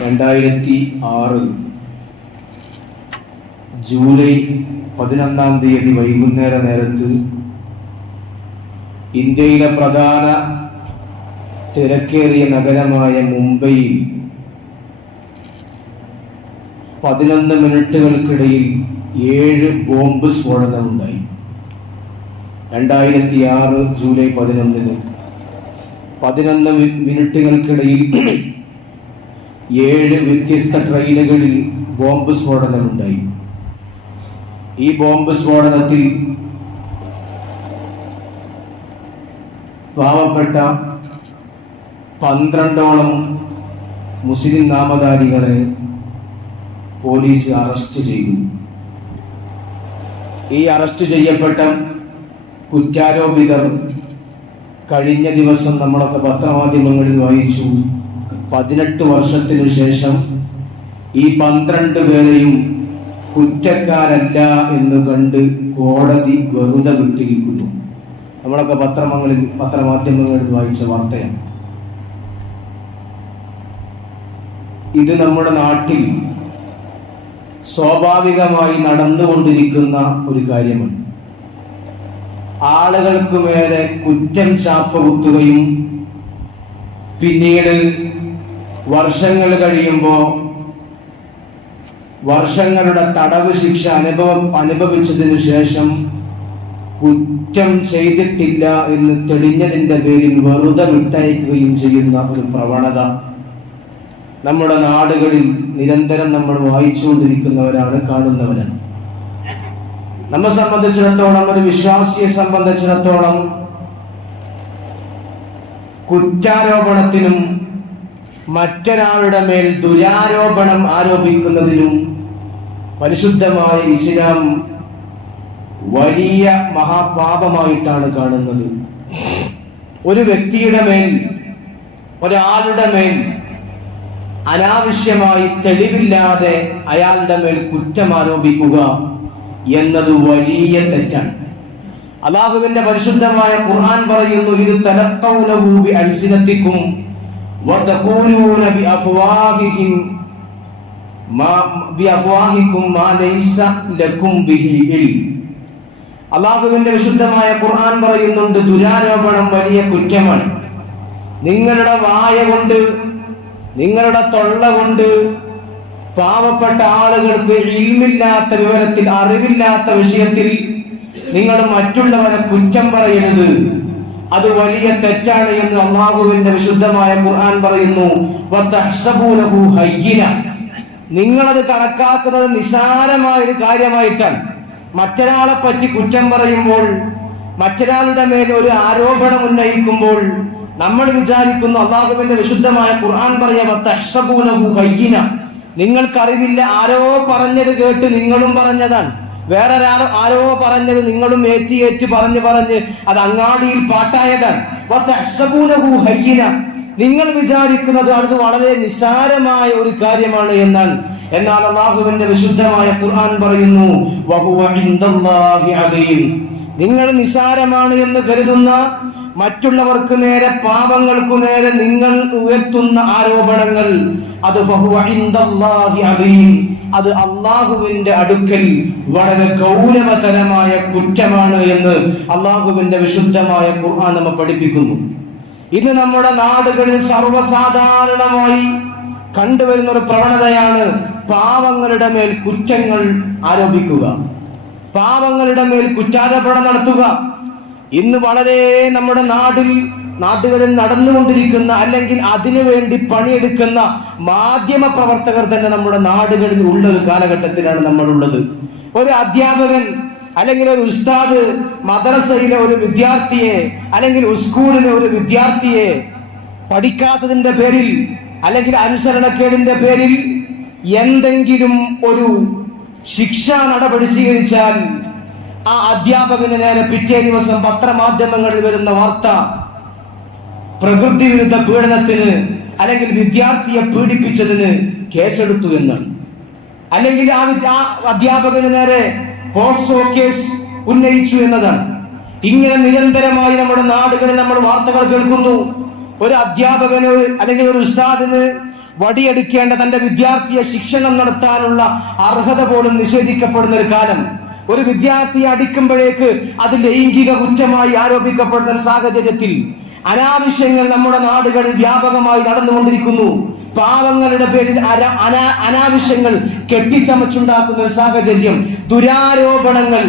2006 July 11 വൈകുന്നേര നേരത്ത് ഇന്ത്യയിലെ പ്രധാന തിരക്കേറിയ നഗരമായ മുംബൈയിൽ 11 മിനിറ്റുകൾക്കിടയിൽ 7 ബോംബ് സ്ഫോടനമുണ്ടായി. 2006 ജൂലൈ 11 11 മിനിറ്റുകൾക്കിടയിൽ 7 വ്യത്യസ്ത ട്രെയിനുകളിൽ ബോംബ് സ്ഫോടനമുണ്ടായി. ഈ ബോംബ് സ്ഫോടനത്തിൽ പാവപ്പെട്ട 12ഓളം മുസ്ലിം നാമധാരികളെ പോലീസ് അറസ്റ്റ് ചെയ്തു. ഈ അറസ്റ്റ് ചെയ്യപ്പെട്ട കുറ്റാരോപിതർ കഴിഞ്ഞ ദിവസം നമ്മളൊക്കെ പത്രമാധ്യമങ്ങളിൽ വായിച്ചു, 18 വർഷത്തിനു ശേഷം ഈ 12 പേരെയും കുറ്റക്കാരല്ല എന്ന് കണ്ട് കോടതി വെറുതെ വിട്ടിരിക്കുന്നു. നമ്മളൊക്കെ പത്രമാധ്യമങ്ങളിൽ വായിച്ച വാർത്തയാണ്. ഇത് നമ്മുടെ നാട്ടിൽ സ്വാഭാവികമായി നടന്നുകൊണ്ടിരിക്കുന്ന ഒരു കാര്യമാണ്. ആളുകൾക്ക് മേലെ കുറ്റം ചാപ്പ കുത്തുകയും പിന്നീട് വർഷങ്ങൾ കഴിയുമ്പോൾ വർഷങ്ങളുടെ തടവ് ശിക്ഷ അനുഭവിച്ചതിനു ശേഷം കുറ്റം ചെയ്തിട്ടില്ല എന്ന് തെളിഞ്ഞതിന്റെ പേരിൽ വെറുതെ വിട്ടയക്കുകയും ചെയ്യുന്ന ഒരു പ്രവണത നമ്മുടെ നാടുകളിൽ നിരന്തരം നമ്മൾ വായിച്ചുകൊണ്ടിരിക്കുന്നവരാണ്, കാണുന്നവരാണ്. നമ്മെ സംബന്ധിച്ചിടത്തോളം, ഒരു വിശ്വാസിയെ സംബന്ധിച്ചിടത്തോളം, കുറ്റാരോപണത്തിനും മറ്റൊരാളുടെ മേൽ ദുരാരോപണം ആരോപിക്കുന്നതിനും പരിശുദ്ധമായ ഇസ്ലാം വലിയ മഹാപാപമായിട്ടാണ് കാണുന്നത്. ഒരു വ്യക്തിയുടെ മേൽ, ഒരാളുടെ മേൽ അനാവശ്യമായി തെളിവില്ലാതെ അയാളുടെ മേൽ കുറ്റം ആരോപിക്കുക എന്നത് വലിയ തെറ്റാണ്. അല്ലാഹുവിന്റെ പരിശുദ്ധമായ ഖുർആൻ പറയുന്നു, ഇത് തലഖൗനഹു ബിഅൽസിനതികും വതഖൂലൂന ബിഅഫ്വാഹികും മാ ലൈസ ലക്കും ബിഹി ഇൽം. അല്ലാഹുവിന്റെ വിശുദ്ധമായ ഖുർആൻ പറയുന്നുണ്ട്, ദുരാരോപണം വലിയ കുറ്റമാണ്. നിങ്ങളുടെ വായ കൊണ്ട്, നിങ്ങളുടെ തൊള്ള കൊണ്ട് പാവപ്പെട്ട ആളുകൾക്ക് ഇൽമില്ലാത്ത വിവരത്തിൽ, അറിവില്ലാത്ത വിഷയത്തിൽ നിങ്ങൾ മറ്റുള്ളവരെ കുറ്റം പറയരുത്. അത് വലിയ തെറ്റാണ് എന്ന് അല്ലാഹുവിന്റെ വിശുദ്ധമായ ഖുർആൻ പറയുന്നു. വതഹ്സബൂനഹു ഹയ്യിന, നിങ്ങളത് കണക്കാക്കുന്നത് നിസാരമായ ഒരു കാര്യമായിട്ടാണ്. മറ്റൊരാളെ പറ്റി കുറ്റം പറയുമ്പോൾ, മറ്റൊരാളുടെ മേൽ ഒരു ആരോപണം ഉന്നയിക്കുമ്പോൾ നമ്മൾ വിചാരിക്കുന്നു, അല്ലാഹുവിന്റെ വിശുദ്ധമായ ഖുർആൻ പറയാ വതഹ്സബൂനഹു ഹയ്യിന, നിങ്ങൾക്കറിവില്ല, ആരോ പറഞ്ഞത് കേട്ട് നിങ്ങളും പറഞ്ഞതാണ്, വേറൊരാൾ ആരോ പറഞ്ഞത് നിങ്ങളും ഏറ്റി പറഞ്ഞ് അത് അങ്ങാടിയിൽ പാട്ടായതാണ്. വതഹ്സബൂനഹു ഹയ്യിന, നിങ്ങൾ വിചാരിക്കുന്നത് അത് വളരെ നിസ്സാരമായ ഒരു കാര്യമാണ് എന്നാണ്. എന്നാൽ അല്ലാഹുവിന്റെ വിശുദ്ധമായ ഖുർആൻ പറയുന്നു, വഹുവ ഇൻദല്ലാഹി അദീം, നിങ്ങൾ നിസ്സാരമാണ് എന്ന് കരുതുന്ന, മറ്റുള്ളവർക്ക് നേരെ, പാപങ്ങൾക്കു നേരെ നിങ്ങൾ ഉയർത്തുന്ന ആരോപണങ്ങൾ, അത് വഹുവ ഇൻദല്ലാഹി അദീം, അത് അല്ലാഹുവിന്റെ അടുക്കൽ വളരെ ഗൗരവതരമായ കുറ്റമാണ് എന്ന് അല്ലാഹുവിന്റെ വിശുദ്ധമായ ഖുർആൻ നമ്മെ പഠിപ്പിക്കുന്നു. ഇത് നമ്മുടെ നാടുകളിൽ സർവ്വസാധാരണമായി കണ്ടുവരുന്ന ഒരു പ്രവണതയാണ്. പാവങ്ങളുടെ മേൽ കുറ്റങ്ങൾ ആരോപിക്കുക, പാവങ്ങളുടെ മേൽ കുറ്റാരോപണം നടത്തുക. ഇന്ന് വളരെ നമ്മുടെ നാടുകളിൽ നടന്നുകൊണ്ടിരിക്കുന്ന, അല്ലെങ്കിൽ അതിനുവേണ്ടി പണിയെടുക്കുന്ന മാധ്യമ പ്രവർത്തകർ തന്നെ നമ്മുടെ നാടുകളിൽ ഉള്ള ഒരു കാലഘട്ടത്തിലാണ് നമ്മളുള്ളത്. ഒരു അധ്യാപകൻ അല്ലെങ്കിൽ ഒരു ഉസ്താദ് മദ്രസയിലെ ഒരു വിദ്യാർത്ഥിയെ, അല്ലെങ്കിൽ സ്കൂളിലെ ഒരു വിദ്യാർത്ഥിയെ പഠിക്കാത്തതിന്റെ പേരിൽ, അല്ലെങ്കിൽ അനുസരണക്കേടിന്റെ പേരിൽ എന്തെങ്കിലും ഒരു ശിക്ഷാ നടപടി സ്വീകരിച്ചാൽ ആ അധ്യാപകന് നേരെ പിറ്റേ ദിവസം പത്രമാധ്യമങ്ങളിൽ വരുന്ന വാർത്ത, പ്രകൃതി വിരുദ്ധ പീഡനത്തിന് അല്ലെങ്കിൽ വിദ്യാർത്ഥിയെ പീഡിപ്പിച്ചതിന് കേസെടുത്തു എന്നാണ്. അല്ലെങ്കിൽ ആ അധ്യാപകന് നേരെ പോക്സോ കേസ് ഉന്നയിച്ചു എന്നതാണ്. ഇങ്ങനെ നിരന്തരമായി നമ്മുടെ നാടുകളിൽ നമ്മൾ വാർത്തകൾ കേൾക്കുന്നു. ഒരു അധ്യാപകന് അല്ലെങ്കിൽ ഒരു ഉസ്താദിന് വടിയെടുക്കേണ്ട തന്റെ വിദ്യാർത്ഥിയെ ശിക്ഷണം നടത്താനുള്ള അർഹത പോലും നിഷേധിക്കപ്പെടുന്ന ഒരു കാലം. ഒരു വിദ്യാർത്ഥിയെ അടിക്കുമ്പോഴേക്ക് അത് ലൈംഗിക കുറ്റമായി ആരോപിക്കപ്പെടുന്ന ഒരു സാഹചര്യത്തിൽ അനാവശ്യങ്ങൾ നമ്മുടെ നാടുകളിൽ വ്യാപകമായി നടന്നുകൊണ്ടിരിക്കുന്നു. പാവങ്ങളുടെ പേരിൽ അനാവശ്യങ്ങൾ കെട്ടിച്ചമച്ചുണ്ടാക്കുന്ന ഒരു സാഹചര്യം, ദുരാരോപണങ്ങൾ,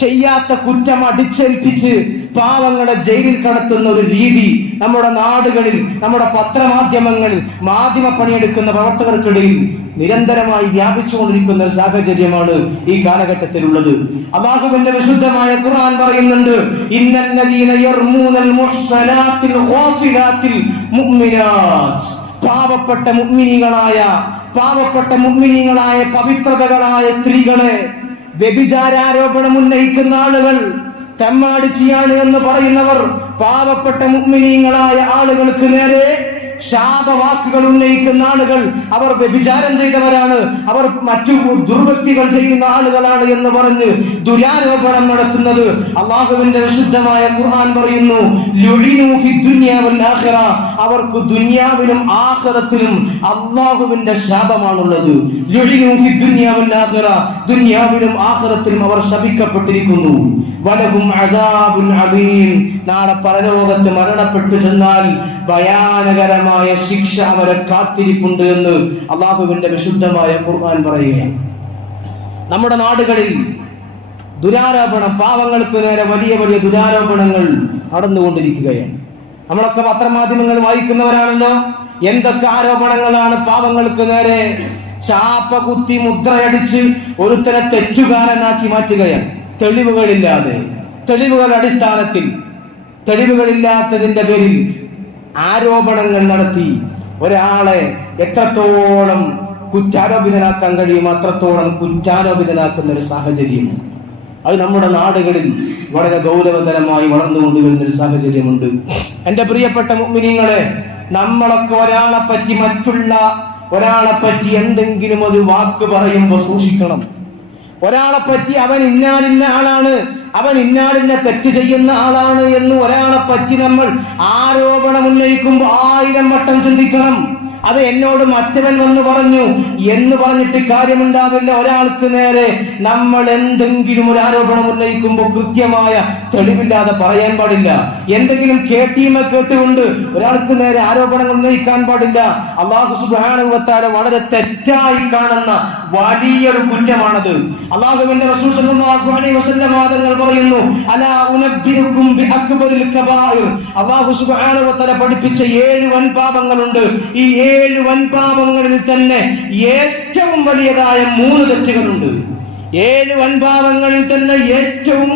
ചെയ്യാത്ത കുറ്റം അടിച്ചേൽപ്പിച്ച് പാവങ്ങളെ ജയിലിൽ കടത്തുന്ന ഒരു രീതി നമ്മുടെ നാടുകളിൽ, നമ്മുടെ പത്രമാധ്യമങ്ങളിൽ, മാധ്യമ പണിയെടുക്കുന്ന പ്രവർത്തകർക്കിടയിൽ നിരന്തരമായി വ്യാപിച്ചുകൊണ്ടിരിക്കുന്ന ഒരു സാഹചര്യമാണ് ഈ കാലഘട്ടത്തിലുള്ളത്. അല്ലാഹുവിന്റെ വിശുദ്ധമായ ഖുർആൻ പറയുന്നുണ്ട്, ഇന്നല്ലദീന യർമൂനൽ മുഹ്സനാത്തിൽ ഗാഫിലാത്തിൽ മുഅ്മിനാത്ത്. പാവപ്പെട്ട മുഅ്മിനീങ്ങളായ പവിത്രതകളായ സ്ത്രീകളെ വ്യഭിചാരാരോപണം ഉന്നയിക്കുന്ന ആളുകൾ, തെമ്മാടിച്ചിയാണ് എന്ന് പറയുന്നവർ, പാവപ്പെട്ട മുഅ്മിനീങ്ങളായ ആളുകൾക്ക് നേരെ ശാപവാക്കുകൾ ഉന്നയിക്കുന്ന ആളുകൾ, അവർ വ്യഭിചാരം ചെയ്തവരാണ്, അവർ മറ്റു ദുർവൃത്തികൾ ചെയ്യുന്ന ആളുകളാണ് എന്ന് പറഞ്ഞ് ദുരാരോപണം നടത്തുന്നത് അല്ലാഹുവിന്റെ വിശുദ്ധമായ ഖുർആൻ പറയുന്നു, ലുഇനു ഫിദ്ദുനിയ വൽ ആഖിറ. അവർക്ക് ദുനിയാവിലും ആഖിറത്തിലും അല്ലാഹുവിന്റെ ശാപമാണുള്ളത്. ലുഇനു ഫിദ്ദുനിയ വൽ ആഖിറ. ദുനിയാവിലും ആഖിറത്തിലും അവർ ശപിക്കപ്പെട്ടിരിക്കുന്നു. വലഹും അദാബുൻ അദീം. നാളെ പരലോകത്ത് മരണപ്പെട്ടു ചെന്നാൽ ഭയാനകരമായ ശിക്ഷ അവരെ കാത്തിരിപ്പുണ്ട് എന്ന് അല്ലാഹുവിന്റെ വിശുദ്ധമായ ഖുർആൻ പറയുകയാണ്. നമ്മുടെ നാടുകളിൽ ദുരാരോപണം, പാവങ്ങൾക്ക് നേരെ വലിയ വലിയ ദുരാരോപണങ്ങൾ നടന്നുകൊണ്ടിരിക്കുകയാണ്. നമ്മളൊക്കെ പത്രമാധ്യമങ്ങൾ വായിക്കുന്നവരാണല്ലോ. എന്തൊക്കെ ആരോപണങ്ങളാണ് പാവങ്ങൾക്ക് നേരെ. ചാപ്പ കുത്തി മുദ്രയടിച്ച് ഒരുത്തനെ തെറ്റുകാരനാക്കി മാറ്റുകയാണ്. തെളിവുകളില്ലാത്തതിന്റെ പേരിൽ ആരോപണങ്ങൾ നടത്തി ഒരാളെ എത്രത്തോളം കുറ്റാരോപിതനാക്കാൻ കഴിയും അത്രത്തോളം കുറ്റാരോപിതനാക്കുന്ന ഒരു സാഹചര്യം അത് നമ്മുടെ നാടുകളിൽ വളരെ ഗൗരവതരമായി വളർന്നുകൊണ്ടുവരുന്ന ഒരു സാഹചര്യമുണ്ട്. എന്റെ പ്രിയപ്പെട്ട മുഅ്മിനീങ്ങളെ, നമ്മളൊക്കെ ഒരാളെ പറ്റി എന്തെങ്കിലും ഒരു വാക്ക് പറയുമ്പോൾ സൂക്ഷിക്കണം. ഒരാളെ പറ്റി അവൻ ഇന്നാലിന്ന ആളാണ്, അവൻ ഇന്നാലിന്ന തെറ്റ് ചെയ്യുന്ന ആളാണ് എന്ന് ഒരാളെ പറ്റി നമ്മൾ ആരോപണം ഉന്നയിക്കുമ്പോൾ 1000 വട്ടം ചിന്തിക്കണം. അത് എന്നോട് മറ്റവൻ വന്ന് പറഞ്ഞു എന്ന് പറഞ്ഞിട്ട് കാര്യമുണ്ടാവില്ല. ഒരാൾക്ക് നേരെ നമ്മൾ എന്തെങ്കിലും ഒരു ആരോപണം ഉന്നയിക്കുമ്പോൾ കൃത്യമായ തെളിവില്ലാതെ പറയാൻ പാടില്ല. എന്തെങ്കിലും കേട്ടുകൊണ്ട് ഒരാൾക്ക് നേരെ ആരോപണങ്ങൾ ഉന്നയിക്കാൻ പാടില്ല. അല്ലാഹു സുബ്ഹാനഹു വ തആല വളരെ തെറ്റായി കാണുന്ന വലിയൊരു കുറ്റമാണത്. അല്ലാഹുവിന്റെ റസൂൽ സല്ലല്ലാഹു അലൈഹി വസല്ലം തങ്ങൾ പറയുന്നു, അലാ ഉനബ്ബിഉകും ബിഅക്ബറിൽ കബായിർ. അല്ലാഹു സുബ്ഹാനഹു വ തആല പഠിപ്പിച്ച 7 വൻപാപങ്ങളുണ്ട്. ഈ 7 വൻപാപങ്ങളിൽ തന്നെ ഏറ്റവും വലിയതായ 3 തെറ്റുകളുണ്ട്. 7 വൻപാപങ്ങളിൽ തന്നെ ഏറ്റവും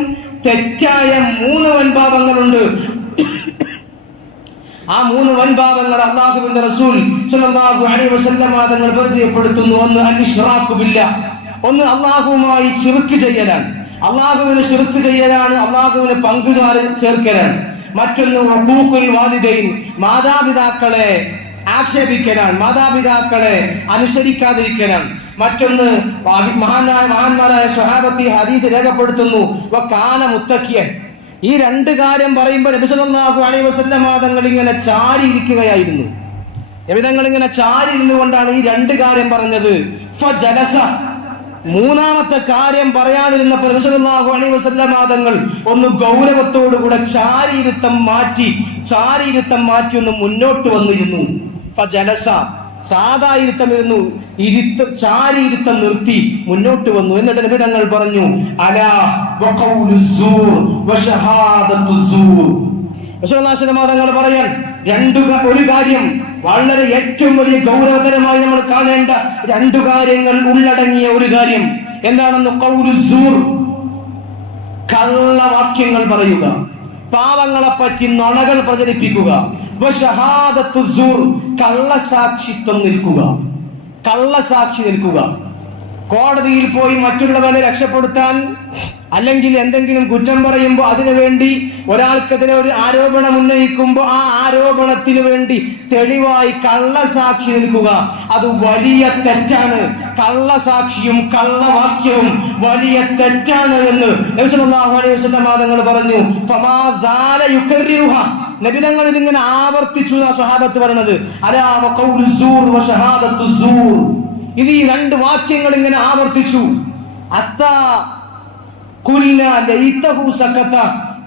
തെറ്റായ 3 വൻപാപങ്ങളുണ്ട്. ആ 3 വൻപാപങ്ങൾ അല്ലാഹുവിന്റെ റസൂൽ സ്വല്ലല്ലാഹു അലൈഹി വസല്ലം തങ്ങൾ പരിചയപ്പെടുത്തുന്നു. ഒന്ന് അൽ-ഇശ്റാഖു ബില്ലാഹ്. ഒന്ന് അല്ലാഹുവുമായി ശിർക്ക് ചെയ്യലാണ്. അല്ലാഹുവിനെ ശിർക്ക് ചെയ്യലാണ്, അല്ലാഹുവിനെ പങ്കുകാരൻ ചേർക്കലാണ്. മറ്റൊന്ന് വഖൂഖുൽ വാലിദൈൻ. മാതാപിതാക്കളെ ആക്ഷേപിക്കലാണ്, മാതാപിതാക്കളെ അനുസരിക്കാതിരിക്കലാണ്. മറ്റൊന്ന് മഹാന്മാരായ സ്വഹാബത്തി ഹദീസ് രേഖപ്പെടുത്തുന്നു, വകാന മുത്തഖിയൻ. ഈ 2 കാര്യം പറയുമ്പോൾ നബി സല്ലല്ലാഹു അലൈഹി വസല്ലം തങ്ങൾ ഇങ്ങനെ ചാരി ഇരിക്കുകയായിരുന്നു. നബി തങ്ങൾ ഇങ്ങനെ ചാരി ഇരുന്നുകൊണ്ടാണ് ഈ 2 കാര്യം പറഞ്ഞത്. ഫജലസ. 3ാമത്തെ കാര്യം പറയാതിരുന്നപ്പോൾ നബി സല്ലല്ലാഹു അലൈഹി വസല്ലം തങ്ങൾ ഒന്ന് ഗൗരവത്തോടുകൂടെ ചാരിയിരുത്തം മാറ്റി ഒന്ന് മുന്നോട്ട് വന്നിരുന്നു. ഫജലസ. സാധാ ഇരുത്തം ഇരുന്നു, ചാരിയിരുത്തം നിർത്തി മുന്നോട്ട് വന്നു. എന്നിട്ട് നബി തങ്ങൾ പറഞ്ഞു, അലാ വഖൗലുസ്സൂർ വശഹാദത്തുസ്സൂർ. തങ്ങൾ പറയാൻ ഒരു കാര്യം, വളരെ ഏറ്റവും വലിയ ഗൗരവതരമായി നമ്മൾ കാണേണ്ട 2 കാര്യങ്ങൾ ഉള്ളടങ്ങിയ ഒരു കാര്യം എന്താണെന്ന്, ഖൗലുസ്സൂർ, കള്ളവാക്യങ്ങൾ പറയുക, പാവങ്ങളെ പറ്റി നുണകൾ പ്രചരിപ്പിക്കുക, വശഹാദത്തുസ്സൂർ, കള്ളസാക്ഷിത്വം നിൽക്കുക. കോടതിയിൽ പോയി മറ്റുള്ളവരെ രക്ഷപ്പെടുത്താൻ അല്ലെങ്കിൽ എന്തെങ്കിലും കുറ്റം പറയുമ്പോൾ അതിനുവേണ്ടി ഒരാൾക്കെതിരെ ഒരു ആരോപണം ഉന്നയിക്കുമ്പോൾ ആ ആരോപണത്തിന് വേണ്ടി തെളിവായി കള്ളസാക്ഷി നിൽക്കുക, അത് വലിയ തെറ്റാണ്. കള്ളസാക്ഷിയും കള്ളവാക്യവും വലിയ തെറ്റാണ് എന്ന് നബി സല്ലല്ലാഹു അലൈഹി വസല്ലം തങ്ങൾ പറഞ്ഞു. ഫമാ സാല യുകർരിറുഹ. നബിതങ്ങൾ ഇതിങ്ങനെ ആവർത്തിച്ചു ആ സ്വഹാബത്ത് പറയുന്നത്. അലാ വഖൗലു സൂർ വശഹാദത്തു സൂർ, ഇത് ഈ രണ്ട് വാക്യങ്ങൾ ഇങ്ങനെ ആവർത്തിച്ചു. അത്താ ഖുൽനാ ലൈതഹു സകത,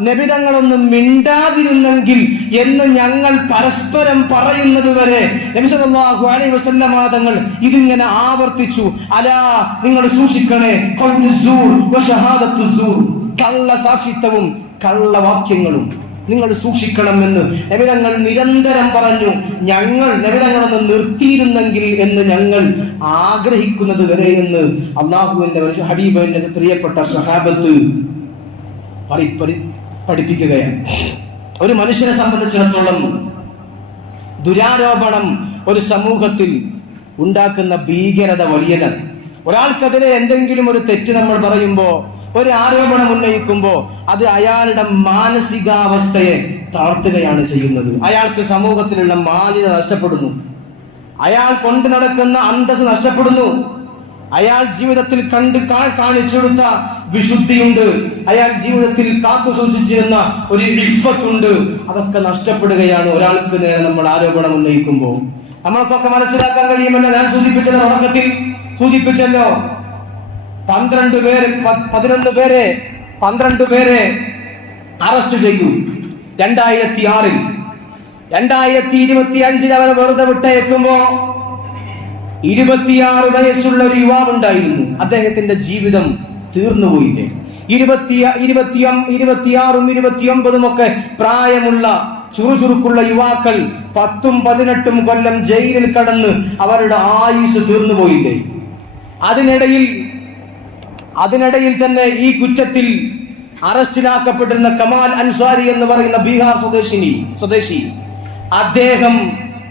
നബിതങ്ങളൊന്നും മിണ്ടാതിരുന്നെങ്കിൽ എന്ന് ഞങ്ങൾ പരസ്പരം പറയുന്നത് വരെ നബി സല്ലല്ലാഹു അലൈഹി വസല്ലം തങ്ങൾ ഇതിങ്ങനെ ആവർത്തിച്ചു. അലാ, നിങ്ങൾ സൂക്ഷിക്കണേ, ഖൗലു സൂർ വശഹാദത്തു സൂർ, കള്ള സാക്ഷിത്വവും കള്ളവാക്യങ്ങളും നിങ്ങൾ സൂക്ഷിക്കണമെന്ന് നബിതങ്ങൾ നിരന്തരം പറഞ്ഞു. ഞങ്ങൾ നബിതങ്ങളൊന്ന് നിർത്തിയിരുന്നെങ്കിൽ എന്ന് ഞങ്ങൾ ആഗ്രഹിക്കുന്നത് വരെ എന്ന് അള്ളാഹുവിന്റെ ഹബീബിന്റെ പ്രിയപ്പെട്ട സ്വഹാബത്ത് പഠിപ്പിക്കുകയാണ്. ഒരു മനുഷ്യനെ സംബന്ധിച്ചിടത്തോളം ദുരാരോപണം ഒരു സമൂഹത്തിൽ ഉണ്ടാക്കുന്ന ഭീകരത വലിയതാണ്. ഒരാൾക്കെതിരെ എന്തെങ്കിലും ഒരു തെറ്റ് നമ്മൾ പറയുമ്പോ, ഒരു ആരോപണം ഉന്നയിക്കുമ്പോ അത് അയാളുടെ മാനസികാവസ്ഥയെ താഴ്ത്തുകയാണ് ചെയ്യുന്നത്. അയാൾക്ക് സമൂഹത്തിലുള്ള മാന്യത നഷ്ടപ്പെടുന്നു, അയാൾ കൊണ്ടു നടക്കുന്ന അന്തസ്സ് നഷ്ടപ്പെടുന്നു, അയാൾ ജീവിതത്തിൽ കാണിച്ചെടുത്ത വിശുദ്ധിയുണ്ട്, അയാൾ ജീവിതത്തിൽ കാത്തു സൂക്ഷിച്ചിരുന്ന ഒരു ഇഫ്ഫത്തുണ്ട്, അതൊക്കെ നഷ്ടപ്പെടുകയാണ് ഒരാൾക്ക് നേരെ നമ്മൾ ആരോപണം ഉന്നയിക്കുമ്പോൾ. നമ്മൾക്കൊക്കെ മനസ്സിലാക്കാൻ കഴിയുമല്ലോ, ഞാൻ തുടക്കത്തിൽ സൂചിപ്പിച്ചല്ലോ, 12 പേരെ അറസ്റ്റ് ചെയ്തു 2006. 2025 അവരെ വെറുതെ വിട്ടയക്കുമ്പോ 26 വയസ്സുള്ള ഒരു യുവാവുണ്ടായിരുന്നു. അദ്ദേഹത്തിന്റെ ജീവിതം തീർന്നുപോയില്ലേ? 26ഉം 29ഉം ഒക്കെ പ്രായമുള്ള ചുറുചുറുക്കുള്ള യുവാക്കൾ 10ഉം 18ഉം കൊല്ലം ജയിലിൽ കടന്ന് അവരുടെ ആയുസ് തീർന്നുപോയില്ലേ? അതിനിടയിൽ തന്നെ ഈ കുറ്റത്തിൽ അറസ്റ്റിലാക്കപ്പെട്ടിരുന്ന കമാൽ അൻസാരി എന്ന് പറയുന്ന ബീഹാർ സ്വദേശി അദ്ദേഹം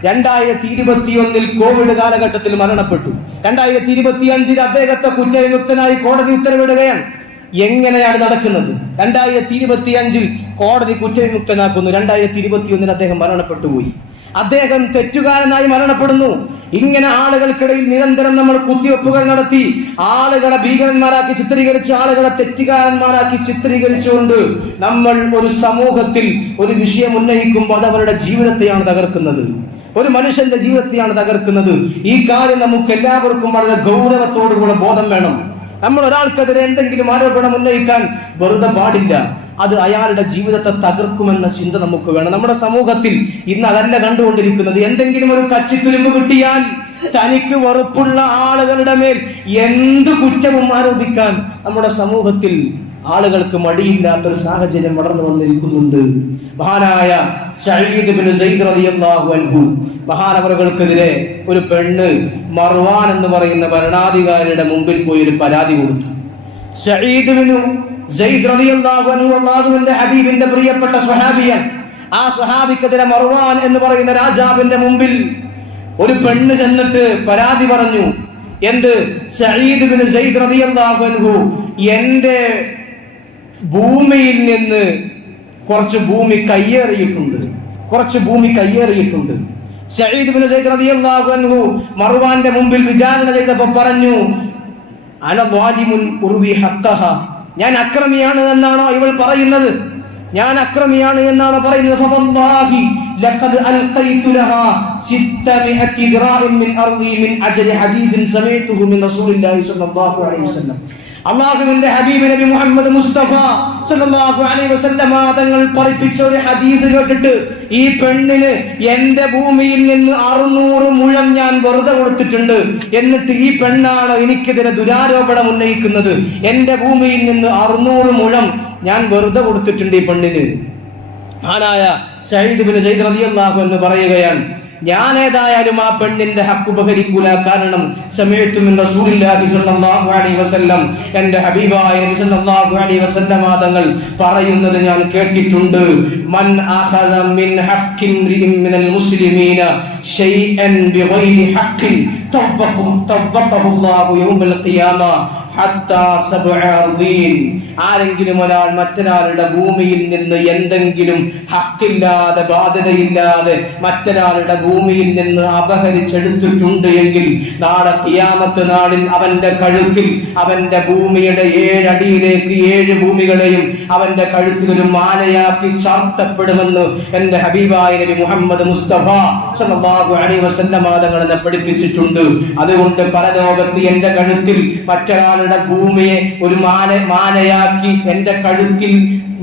2021 കോവിഡ് കാലഘട്ടത്തിൽ മരണപ്പെട്ടു. 2025 അദ്ദേഹത്തെ കുറ്റവിമുക്തനായി കോടതി ഉത്തരവിടുകയാണ്. എങ്ങനെയാണ് നടക്കുന്നത്? 2025 കോടതി കുറ്റവിമുക്തനാക്കുന്നു, 2021 അദ്ദേഹം മരണപ്പെട്ടു പോയി. അദ്ദേഹം തെറ്റുകാരനായി മരണപ്പെടുന്നു. ഇങ്ങനെ ആളുകൾക്കിടയിൽ നിരന്തരം നമ്മൾ കുത്തിവെപ്പുകൾ നടത്തി ആളുകളെ ഭീകരന്മാരാക്കി ചിത്രീകരിച്ച്, ആളുകളെ തെറ്റുകാരന്മാരാക്കി ചിത്രീകരിച്ചുകൊണ്ട് നമ്മൾ ഒരു സമൂഹത്തിൽ ഒരു വിഷയം ഉന്നയിക്കുമ്പോൾ അത് അവരുടെ ജീവിതത്തെയാണ് തകർക്കുന്നത്, ഒരു മനുഷ്യന്റെ ജീവിതത്തെയാണ് തകർക്കുന്നത്. ഈ കാര്യം നമുക്ക് എല്ലാവർക്കും വളരെ ഗൗരവത്തോടുകൂടെ ബോധം വേണം. നമ്മൾ ഒരാൾക്കെതിരെ എന്തെങ്കിലും ആരോപണം ഉന്നയിക്കാൻ വെറുതെ പാടില്ല. അത് അയാളുടെ ജീവിതത്തെ തകർക്കുമെന്ന ചിന്ത നമുക്ക് വേണം. നമ്മുടെ സമൂഹത്തിൽ ഇന്ന് അതല്ല കണ്ടുകൊണ്ടിരിക്കുന്നത്. എന്തെങ്കിലും ഒരു കച്ചിത്തുരുമ്പ് കിട്ടിയാൽ തനിക്ക് വെറുപ്പുള്ള ആളുകളുടെ മേൽ എന്ത് കുറ്റവും ആരോപിക്കാൻ നമ്മുടെ സമൂഹത്തിൽ ആളുകൾക്ക് മടിയില്ലാത്തൊരു സാഹചര്യം വളർന്നു വന്നിരിക്കുന്നുണ്ട്. മഹാനായ സഈദ് ഇബ്നു സൈദ് റളിയല്ലാഹു അൻഹു മഹാനവറുകൾക്കെതിരെ ഒരു പെണ്ണ് മർവാൻ എന്ന് പറയുന്ന ഭരണാധികാരിയുടെ മുമ്പിൽ പോയി ഒരു പരാതി കൊടുത്തു. സഈദ് ഇബ്നു സൈദ് റളിയല്ലാഹു അൻഹു അല്ലാഹുവിന്റെ ഹബീബിന്റെ പ്രിയപ്പെട്ട സ്വഹാബിയാണ്. ആ സ്വഹാബിക്കെതിരെ മർവാൻ എന്ന് പറയുന്ന രാജാവിന്റെ മുമ്പിൽ ഒരു പെണ്ണ് ചെന്നിട്ട് പരാതി പറഞ്ഞു. എന്ത്? സഈദ് ഇബ്നു സൈദ് റളിയല്ലാഹു അൻഹു എന്റെ ഭൂമിയിൽ നിന്ന് കുറച്ച് ഭൂമി കയ്യേറിയിട്ടുണ്ട്. സഈദ് ഇബ്നു സൈദ് റളിയല്ലാഹു അൻഹു മർവാന്റെ മുമ്പിൽ വിചാരണ ചെയ്തപ്പോൾ പറഞ്ഞു, അന വാലിമുൻ ഉർവി ഹഖഹ, ഞാൻ അക്രമിയാണ് എന്നാണോ ഇവൾ പറയുന്നത്? ഞാൻ അക്രമിയാണ് എന്നാണ് പറയുന്നത്. ഫവല്ലാഹി ലഖദ് അൽഖൈതു ലഹാ 600 ദിറാഇൻ മിൻ അർളി മിൻ അജ്ലി ഹദീസിൻ സമീഅതുഹു മിൻ റസൂലില്ലാഹി സ്വല്ലല്ലാഹു അലൈഹി വസല്ലം. അല്ലാഹുവിന്റെ ഹബീബ് നബി മുഹമ്മദ് മുസ്തഫ സല്ലല്ലാഹു അലൈഹി വസല്ലം തങ്ങൾ പഠിപ്പിച്ച ഒരു ഹദീസ് കേട്ടിട്ട് ഈ പെണ്ണിന് എന്റെ ഭൂമിയിൽ നിന്ന് 600 മുഴം ഞാൻ വെറുതെ കൊടുത്തിട്ടുണ്ട്, എന്നിട്ട് ഈ പെണ്ണാണ് എനിക്കെതിരെ ദുരാരോപണം ഉന്നയിക്കുന്നത്. എന്റെ ഭൂമിയിൽ നിന്ന് 600 മുഴം ഞാൻ വെറുതെ കൊടുത്തിട്ടുണ്ട് ഈ പെണ്ണിന്. ആനായ സഈദ് ഇബ്നു സൈദ് റളിയല്ലാഹു അൻഹു പറയുകയാണ്, ഞാൻ ഏതായാലും ആ പെണ്ണിന്റെ ഹക്ക് ഉപകരിക്കൂല. കാരണം സമീഅതു മിൻ റസൂലില്ലാഹി സ്വല്ലല്ലാഹു അലൈഹി വസല്ലം, എന്റെ ഹബീബായ നബി സ്വല്ലല്ലാഹു അലൈഹി വസല്ലം തങ്ങൾ പറയുന്നത് ഞാൻ കേട്ടിട്ടുണ്ട്. മൻ അഖദ മിൻ ഹഖ്കിൻ മിനൽ മുസ്ലിമീന ഷൈഅൻ ബിഗൈരി ഹഖ്കിൻ തവഖഹു അല്ലാഹു യൗമൽ ഖിയാമ ഹത്താ സബ്അ അർദീൻ. ആരെങ്കിലും ഒരാൾ മറ്റൊരാളുടെ ഭൂമിയിൽ നിന്ന് എന്തെങ്കിലും ഹക്കില്ലാതെ ബാധ്യതയില്ലാതെ മറ്റൊരാളുടെ ഭൂമി ഭൂമിയിൽ നിന്ന് അപഹരിച്ചെടുത്തിട്ടുണ്ട് എങ്കിൽ നാളെ ഖിയാമത്ത് നാളിൽ അവന്റെ കഴുത്തിൽ അവന്റെ ഭൂമിയുടെ 7 അടിയിലേക്ക് 7 ഭൂമികളെയും അവന്റെ കഴുത്തിൽ ഒരു മാലയാക്കി ചാർത്തപ്പെടുമെന്ന് എന്റെ ഹബീബായ നബി മുഹമ്മദ് മുസ്തഫ സല്ലല്ലാഹു അലൈഹി വസല്ലം തങ്ങളെ പഠിപ്പിച്ചിട്ടുണ്ട്. അതുകൊണ്ട് പരലോകത്ത് എന്റെ കഴുത്തിൽ മറ്റൊരാളുടെ ഭൂമിയെ ഒരു മാലയാക്കി എന്റെ കഴുത്തിൽ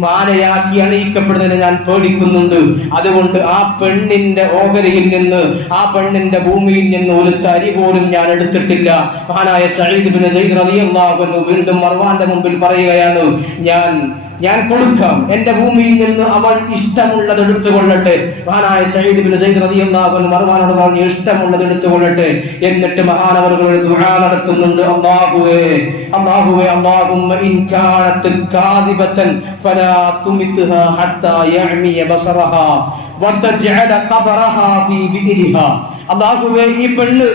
മാലയാക്കി അണിയിക്കപ്പെടുന്നതിന് ഞാൻ പേടിക്കുന്നുണ്ട്. അതുകൊണ്ട് ആ പെണ്ണിന്റെ ഓഹരിയിൽ നിന്ന്, ആ പെണ്ണിന്റെ ഭൂമിയിൽ നിന്ന് ഒരു തരി പോലും ഞാൻ എടുത്തിട്ടില്ല. മഹാനായ സഈദ് ഇബ്നു സൈദ് റളിയല്ലാഹു അൻഹു വീണ്ടും മർവാന്റെ മുമ്പിൽ പറയുകയാണ്, ഞാൻ കൊടുക്കാം, എന്റെ ഭൂമിയിൽ നിന്ന് അവൾ ഇഷ്ടമുള്ളത് എടുത്തുകൊള്ളട്ടെ. മഹാനായ സഈദ് ഇബ്നു സൈദ് റളിയല്ലാഹു അൻഹു മർവാനോട് പറഞ്ഞു, ഇഷ്ടമുള്ളത് എടുത്തുകൊള്ളട്ടെ. എന്നിട്ട് മഹാനവറുകൾ ദുആ നടത്തുന്നുണ്ട്, അല്ലാഹുവേ അല്ലാഹുമ്മ ഇൻ കാനത് കാദിബതൻ ഫലാ തുമിത്ഹാ ഹത്താ യഅമിയ ബസറഹാ വതജഅല ഖബറഹാ ഫീ ബിഇരിഹാ. അല്ലാഹുവേ, ഈ പെണ്ണ്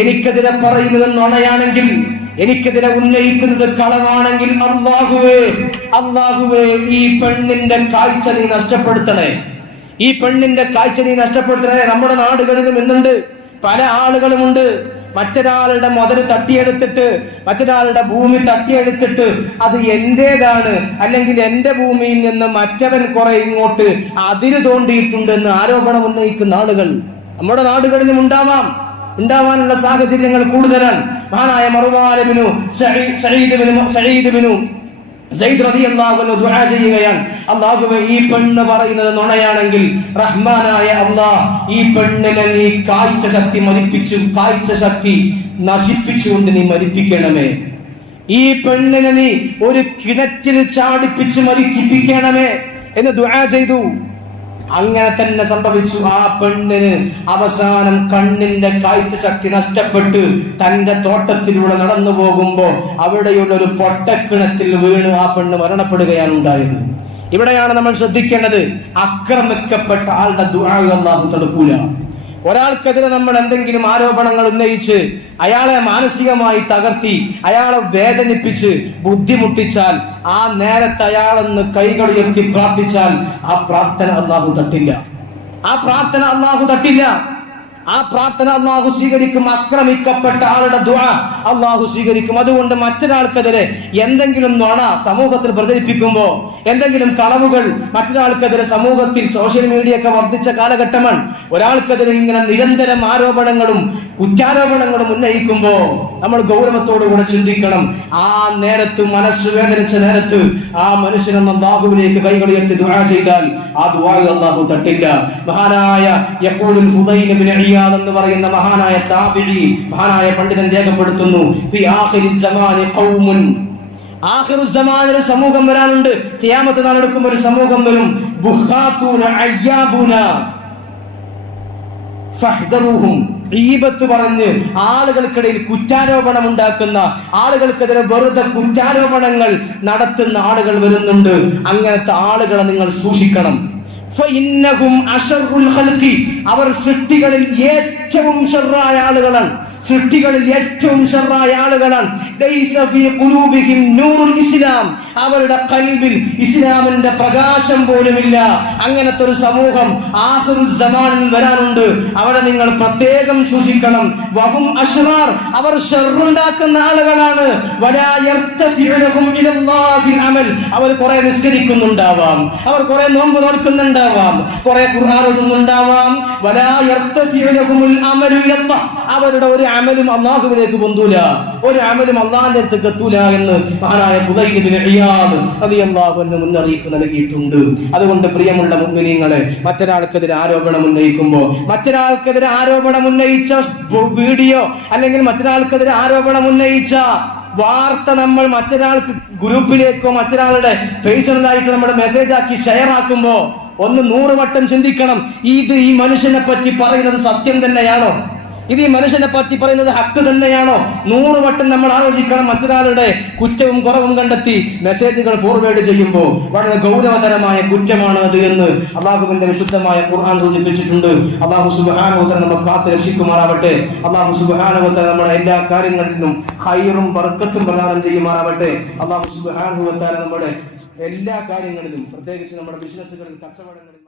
എനിക്കെതിരെ പറയുന്നത് നുണയാണെങ്കിൽ, എനിക്കെതിരെ ഉന്നയിക്കുന്നത് കളവാണെങ്കിൽ, അല്ലാഹുവേ ഈ പെണ്ണിന്റെ കാഴ്ച നീ നഷ്ടപ്പെടുത്തണേ, ഈ പെണ്ണിന്റെ കാഴ്ച നീ നഷ്ടപ്പെടുത്തണേ. നമ്മുടെ നാടുകളിലും ഇന്നുണ്ട് പല ആളുകളുമുണ്ട്, മറ്റൊരാളുടെ മുതൽ തട്ടിയെടുത്തിട്ട്, മറ്റൊരാളുടെ ഭൂമി തട്ടിയെടുത്തിട്ട് അത് എന്റേതാണ്, അല്ലെങ്കിൽ എന്റെ ഭൂമിയിൽ നിന്ന് മറ്റവൻ കുറെ ഇങ്ങോട്ട് അതിര് തോണ്ടിയിട്ടുണ്ടെന്ന് ആരോപണം ഉന്നയിക്കുന്ന ആളുകൾ നമ്മുടെ നാടുകളിലും ഉണ്ടാവാനുള്ള സാഹചര്യങ്ങൾ കൂടുതലാണ്. മഹാനായ മർവാൻ ഇബ്നു സഈദ് ഇബ്നു സയ്യിദ് റളിയല്ലാഹു അൻഹു ദുആ ചെയ്യുകയാണ്, അല്ലാഹുവേ ഈ പെണ്ണ് പറയുന്നത് നുണയാണെങ്കിൽ റഹ്മാനായ അല്ലാഹ് ഈ പെണ്ണിനെ നീ കാഴ്ച ശക്തി നശിപ്പിച്ചുകൊണ്ട് നീ മരിപ്പിക്കണമേ. ഈ പെണ്ണിനെ നീ ഒരു കിണറ്റിൽ ചാടിപ്പിച്ച് മരിപ്പിക്കണമേ എന്ന് ദുആ ചെയ്തു. അങ്ങനെ തന്നെ സംഭവിച്ചു. ആ പെണ്ണിന് അവസാനം കണ്ണിന്റെ കാഴ്ച ശക്തി നഷ്ടപ്പെട്ട് തന്റെ തോട്ടത്തിലൂടെ നടന്നു പോകുമ്പോ അവിടെയുള്ള ഒരു പൊട്ടക്കിണത്തിൽ വീണ് ആ പെണ്ണ് മരണപ്പെടുകയാണ് ഉണ്ടായത്. ഇവിടെയാണ് നമ്മൾ ശ്രദ്ധിക്കേണ്ടത്, ആക്രമിക്കപ്പെട്ട ആളുടെ ദുആ അല്ലാഹു തടുക്കൂല. ഒരാൾക്കെതിരെ നമ്മൾ എന്തെങ്കിലും ആരോപണങ്ങൾ ഉന്നയിച്ച് അയാളെ മാനസികമായി തകർത്തി തകർത്തി വേദനിപ്പിച്ച് ബുദ്ധിമുട്ടിച്ചാൽ ആ നേരത്തെ അയാളൊന്ന് കൈകൾ ഉയർത്തി പ്രാർത്ഥിച്ചാൽ ആ പ്രാർത്ഥന അല്ലാഹു തട്ടില്ല. ആ പ്രാർത്ഥന അല്ലാഹു സ്വീകരിക്കും. ആക്രമിക്കപ്പെട്ട ആളുടെ ദുആ അല്ലാഹു സ്വീകരിക്കും. അതുകൊണ്ട് മറ്റൊരാൾക്കെതിരെ എന്തെങ്കിലും നുണ സമൂഹത്തിൽ പ്രചരിപ്പിക്കുമ്പോ, എന്തെങ്കിലും കളവുകൾ മറ്റൊരാൾക്കെതിരെ സമൂഹത്തിൽ, സോഷ്യൽ മീഡിയ ഒക്കെ വർദ്ധിച്ച കാലഘട്ടമാണ്, ഒരാൾക്കെതിരെ ഇങ്ങനെ നിരന്തരം ആരോപണങ്ങളും കുറ്റാരോപണങ്ങളും ഉന്നയിക്കുമ്പോ നമ്മൾ ഗൗരവത്തോടുകൂടെ ചിന്തിക്കണം. ആ നേരത്ത്, മനസ്സ് വേദനിച്ച നേരത്ത് ആ മനുഷ്യനൊന്ന് അല്ലാഹുവിലേക്ക് കൈകളുയർത്തി ദുആ ചെയ്താൽ ആ ദുആ അല്ലാഹു തട്ടില്ല. മഹാനായ യഖൂലുൽ ഫുദൈൽ ഇബ്നു ഇയാദ് എന്ന് പറയുന്ന മഹാനായ താബിഈ, മഹാനായ പണ്ഡിതൻ രേഖപ്പെടുത്തുന്നു, ഫി ആഖിരിസ് സമാനി ഖൗമുൻ, ആഖിറുസ് സമാനിൽ സമൂഹം വരാനുണ്ട്. ഖിയാമത്ത് നാൾ എടുക്കുമ്പോൾ ഒരു സമൂഹം വരും, ബുഹാത്തൂന അയ്യാബൂന ഫഹ്ദറുഹും, ഗീബത്ത് പറഞ്ഞ് ആളുകൾക്കിടയിൽ കുറ്റാരോപണം ഉണ്ടാക്കുന്ന, ആളുകൾക്കെതിരെ വെറുതെ കുറ്റാരോപണങ്ങൾ നടത്തുന്ന ആളുകൾ വരുന്നുണ്ട്. അങ്ങനത്തെ ആളുകളെ നിങ്ങൾ സൂക്ഷിക്കണം. അവർ സൃഷ്ടികളിൽ ഏറ്റവും ഷർറായ ആളുകളാണ്. അവരുടെ ഖൽബിൽ ഇസ്ലാമിന്റെ പ്രകാശം പോലുമില്ല. അങ്ങനത്തെ ഒരു സമൂഹം ആഖിറുസ് സമാനിൽ വരാനുണ്ട്. അവിടെ നിങ്ങൾ പ്രത്യേകം സൂക്ഷിക്കണം. വഹും അശ്റാർ, അവർ ഷർറുണ്ടാക്കുന്ന ആളുകളാണ്. വലാ യർതഫിഉ ലഹും ഇലല്ലാഹിൽ അമൽ, അവർ കുറെ നിസ്കരിക്കുന്നുണ്ടാവാം, അവർ കുറെ നോമ്പ് നോൽക്കുന്നുണ്ടാവാം, കുറെ ഖുർആൻ ഓതുന്നുണ്ടാവാം. വലാ യർതഫിഉ ലഹുൽ അമലു ഇലല്ലാഹ്, അവരുടെ ഒരു അമലും അല്ലാഹുവിലേക്ക് പൊന്തൂല, ഒരു അമലും അല്ലാഹുവിന്റെ അടുത്തേക്ക് എത്തൂല എന്ന് മഹാനായ ഫുദൈൽ ഇബ്നു ഇയാദ് റളിയല്ലാഹു അൻഹു മുന്നറിയിപ്പ് നൽകിയിട്ടുണ്ട്. അതുകൊണ്ട് പ്രിയമുള്ള മുഅ്മിനീങ്ങളെ, മറ്റൊരാൾക്കെതിരെ ആരോപണം ഉന്നയിച്ച വീഡിയോ അല്ലെങ്കിൽ മറ്റൊരാൾക്കെതിരെ ആരോപണം ഉന്നയിച്ച വാർത്ത നമ്മൾ മറ്റൊരാൾക്ക് ഗ്രൂപ്പിലേക്കോ മറ്റൊരാളുടെ പേഴ്സണലായിട്ട് നമ്മുടെ മെസ്സേജ് ആക്കി ഷെയർ ആക്കുമ്പോ 100 വട്ടം ചിന്തിക്കണം, ഇത് ഈ മനുഷ്യനെ പറ്റി പറയുന്നത് സത്യം തന്നെയാണോ, ഇത് ഈ മനുഷ്യനെ പറ്റി പറയുന്നത് ഹക്ക് തന്നെയാണോ? 100 വട്ടം നമ്മൾ ആലോചിക്കണം. മറ്റൊരാളുടെ കുറ്റവും കുറവും കണ്ടെത്തി മെസ്സേജുകൾ ഫോർവേഡ് ചെയ്യുമ്പോൾ വളരെ ഗൗരവതരമായ കുറ്റമാണ് അത് എന്ന് അല്ലാഹുവിന്റെ വിശുദ്ധമായ ഖുർആൻ സൂചിപ്പിച്ചിട്ടുണ്ട്. അല്ലാഹു സുബ്ഹാനഹു വ തആല നമ്മെ കാത്ത് രക്ഷിക്കുമാറാവട്ടെ. അല്ലാഹു സുബ്ഹാനഹു വ തആല നമ്മുടെ എല്ലാ കാര്യങ്ങളിലും ഖൈറും ബർക്കത്തും പ്രദാനം ചെയ്യുമാറാവട്ടെ. അല്ലാഹു സുബ്ഹാനഹു വ തആല നമ്മുടെ എല്ലാ കാര്യങ്ങളിലും, പ്രത്യേകിച്ച് നമ്മുടെ ബിസിനസ്സുകളിൽ, കച്ചവടങ്ങളിൽ